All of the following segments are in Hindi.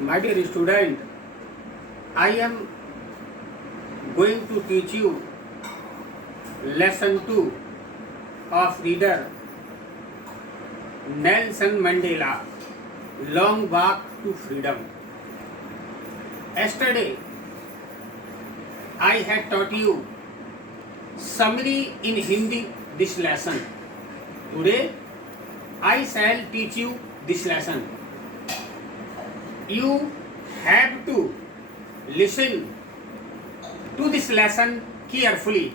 My dear student, I am going to teach you lesson 2 of reader Nelson Mandela, Long Walk to Freedom. Yesterday, I had taught you summary in Hindi this lesson. Today, I shall teach you this lesson. You have to listen to this lesson carefully.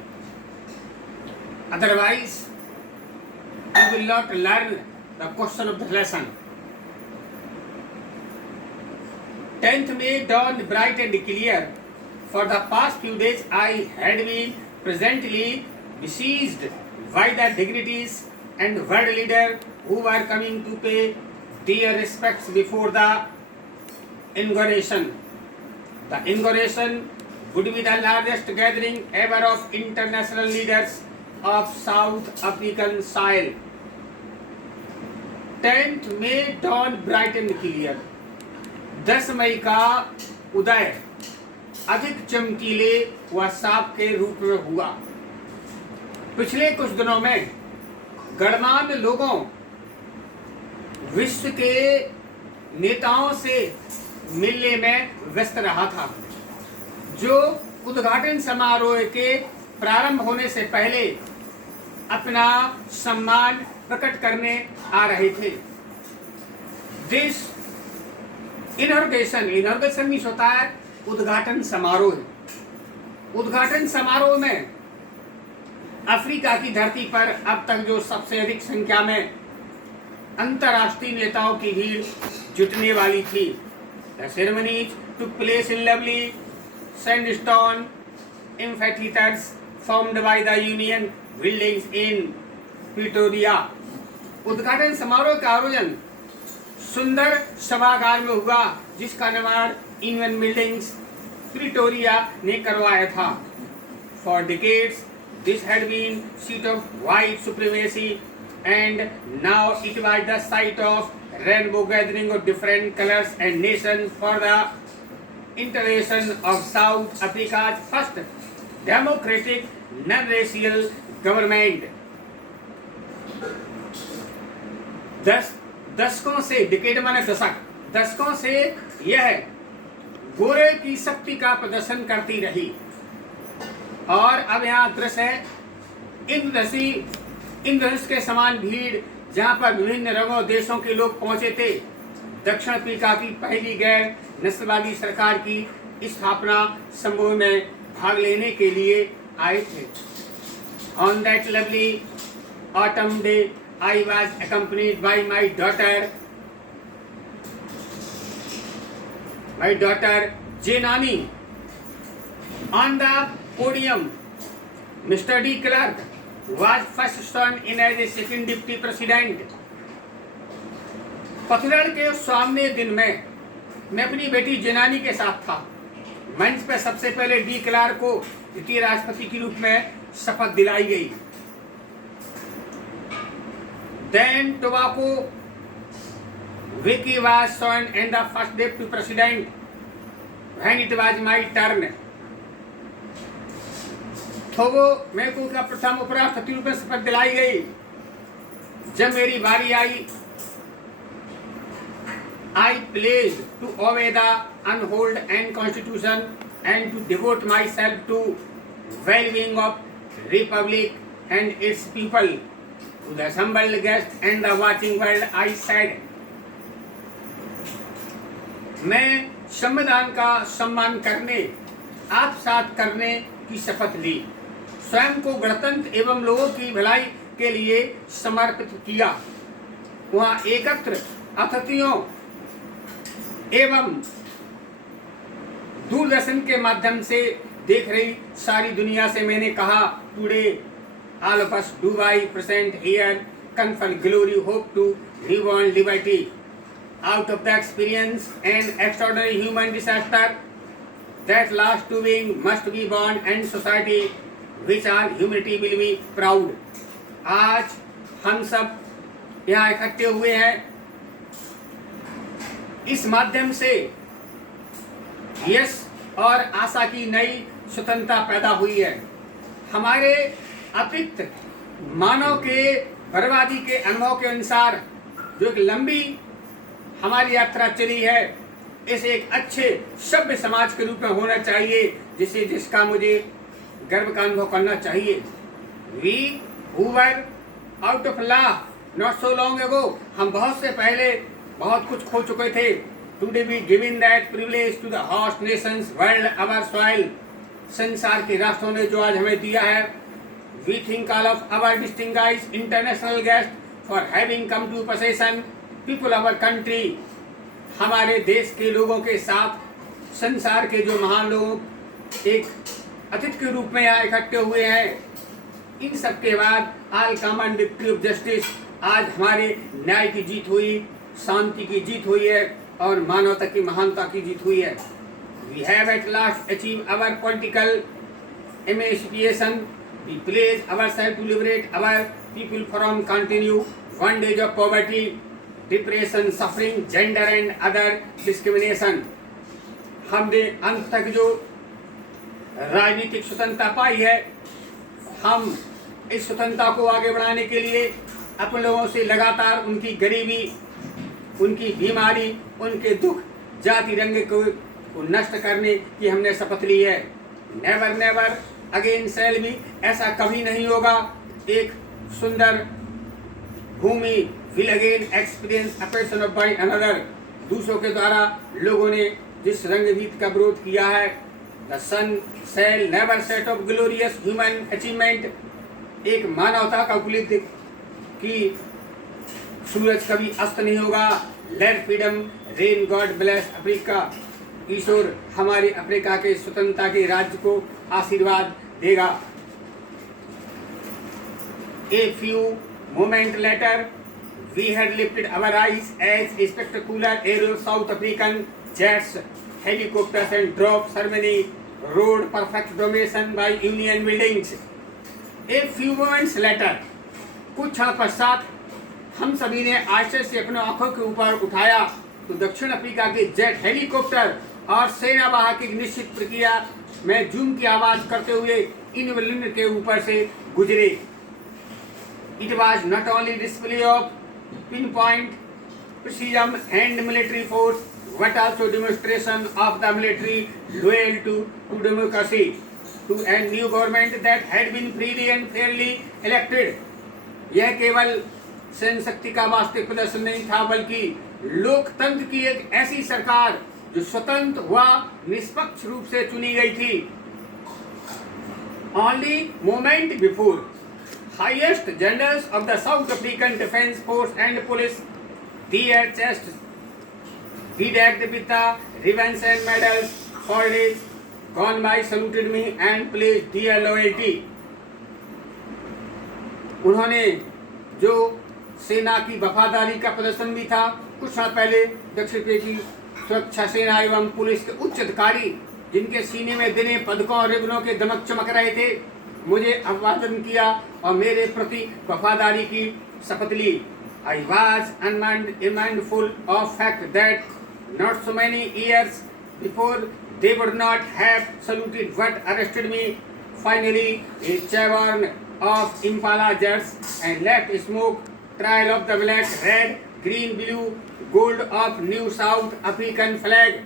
Otherwise, you will not learn the question of the lesson. 10th May dawned bright and clear. For the past few days, I had been presently besieged by the dignitaries and world leaders who were coming to pay their respects before the inauguration. The inauguration would be the largest gathering ever of international leaders of South African soil. 10th May dawned bright and clear. 10 मई का उदय अधिक चमकीले व साफ के रूप में हुआ। पिछले कुछ दिनों में गणमान्य लोगों विश्व के नेताओं से मिलने में व्यस्त रहा था, जो उद्घाटन समारोह के प्रारंभ होने से पहले अपना सम्मान प्रकट करने आ रहे थे। दिस इनॉर्गेशन मीन्स होता है उद्घाटन समारोह। उद्घाटन समारोह में अफ्रीका की धरती पर अब तक जो सबसे अधिक संख्या में अंतर्राष्ट्रीय नेताओं की भीड़ जुटने वाली थी। The ceremonies took place in lovely sandstone amphitheaters formed by the Union buildings in Pretoria. उद्घाटन समारोह का आयोजन सुंदर सभागार में हुआ, जिसका निर्माण यूनियन बिल्डिंग्स प्रिटोरिया ने करवाया था। For decades, this had been seat of white supremacy, and now it was the site of rainbow gathering of different colors and nations for the integration of South Africa's first democratic non-racial government. दशकों से, डिकेड माने दशक, दशकों से यह गोरे की शक्ति का प्रदर्शन करती रही। और अब यहाँ दृश्य है इंद्रधनुष के समान भीड़, जहाँ पर विभिन्न रंगों देशों के लोग पहुंचे थे। दक्षिण अफ्रीका की पहली गैर नस्लवादी सरकार की स्थापना समारोह में भाग लेने के लिए आए थे। On that lovely autumn day, I was accompanied by my daughter Jenani. On the podium, Mr. De Klerk was first sworn in as a second deputy president. पथरड़ के सामने दिन में मैं अपनी बेटी जेनानी के साथ था। मंच पर सबसे पहले डी क्लार्क को द्वितीय राष्ट्रपति के रूप में शपथ दिलाई गई। Then Tobacco Vicky was sworn in the first deputy president when it was my turn. थोबो मेरे को उसका प्रथम उपराष्ट्रपति रूप में शपथ दिलाई गई। जब मेरी बारी आई, I pledged to obey the unhold and constitution and to devote myself to well-being of republic and its people. To the assembled guests and the watching world, I said, मैं संविधान का सम्मान करने, आत्मसात करने की शपथ ली, स्वयं को गणतंत्र एवं लोगों की भलाई के लिए समर्पित किया। वहाँ एकत्र अतिथियों एवं दूरदर्शन के माध्यम से देख रही सारी दुनिया से मैंने कहा, today all of us do I present here confer glory hope to reborn liberty out of the experience and extraordinary human disaster that last to being must be born and society which our humanity will be proud. आज हम सब यहाँ इकट्ठे हुए हैं इस माध्यम से यश और आशा की नई स्वतंत्रता पैदा हुई है। हमारे अतीत मानव के बर्बादी के अनुभव के अनुसार जो एक लंबी हमारी यात्रा चली है, इसे एक अच्छे सभ्य समाज के रूप में होना चाहिए, जिसका मुझे गर्व का अनुभव करना चाहिए। We who were out of law not so long ago, हम बहुत से पहले बहुत कुछ खो चुके थे। Today we given that privilege to the host nations world our soil, संसार के राष्ट्रों ने जो आज हमें दिया है। We think all of our distinguished international guest for having come to possession people our country, हमारे देश के लोगों के साथ संसार के जो महान लोग एक अतिथि के रूप में यहाँ इकट्ठे हुए हैं। इन सब के बाद all common victory of justice, आज हमारे न्याय की जीत हुई, शांति की जीत हुई है और मानवता की महानता की जीत हुई है। We have at last achieve our political emancipation, we pledge ourselves to liberate our people from continue bondage of poverty, depression, suffering, gender and other discrimination. हमने अंत तक जो राजनीतिक स्वतंत्रता पाई है, हम इस स्वतंत्रता को आगे बढ़ाने के लिए अपने लोगों से लगातार उनकी गरीबी, उनकी बीमारी, उनके दुख, जाति रंग को नष्ट करने की हमने शपथ ली है। Never never again shall be, ऐसा कभी नहीं होगा। एक सुंदर भूमि will again experience oppression of by another, दूसरों के द्वारा लोगों ने जिस रंगभीत का विरोध किया है। The sun shall never set of glorious human achievement, एक मानवता का उपलब्धि कि सूरज कभी अस्त नहीं होगा। Let freedom reign, God bless Africa, ईश्वर हमारे अफ्रीका के स्वतंत्रता के राज्य को आशीर्वाद देगा। A few moment later we had lifted our eyes as spectacular aerial South African jets, helicopters and drop ceremony rode perfect domination by Union buildings. A few moments later, कुछ क्षण पश्चात हम सभी ने आश्चर्य से अपने आंखों के ऊपर उठाया तो दक्षिण अफ्रीका के जेट, हेलीकॉप्टर और सेना वाहक एक निश्चित प्रक्रिया में जूम की आवाज करते हुए इन बिल्डिंग के ऊपर से गुजरे। It was not only display of pinpoint precision and military force, but also demonstration of the military loyalty to democracy, to a new government that had been freely and fairly elected. यह केवल सैन्य शक्ति का वास्तविक प्रदर्शन नहीं था, बल्कि लोकतंत्र की एक ऐसी सरकार जो स्वतंत्र व निष्पक्ष रूप से चुनी गई थी। Only moment before, highest generals of the South African Defence Force and Police, their chests bedecked with the ribbons and medals, soldiers gone by saluted me and pledged their loyalty. उन्होंने जो सेना की वफादारी का प्रदर्शन भी था, कुछ साल पहले दक्षिण अफ्रीका की सुरक्षा सेना एवं पुलिस के उच्च अधिकारी, जिनके सीने में दिने पदकों और रिबनों के दमक चमक रहे थे, मुझे अभिवादन किया और मेरे प्रति वफादारी की शपथ ली। I was unmindful of fact that not so many years before they would not have saluted but arrested me. Finally, a cavern of Impala jets and left smoke trail of the black, red, green, blue, gold of New South African flag.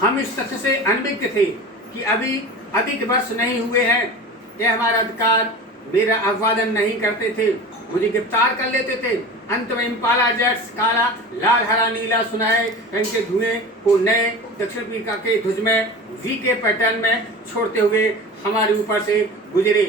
हम इस तथ्य से अनभिज्ञ थे कि अभी अधिक वर्ष नहीं हुए हैं, यह हमारा अधिकार, मेरा अभिवादन नहीं करते थे, मुझे गिरफ्तार कर लेते थे। अंत में इम्पाला जेट्स काला, लाल, हरा, नीला, सुनहरे रंग के धुएं को नए दक्षिण अफ्रीका के ध्वज में वी के पैटर्न में छोड़ते हुए हमारे ऊपर से गुजरे।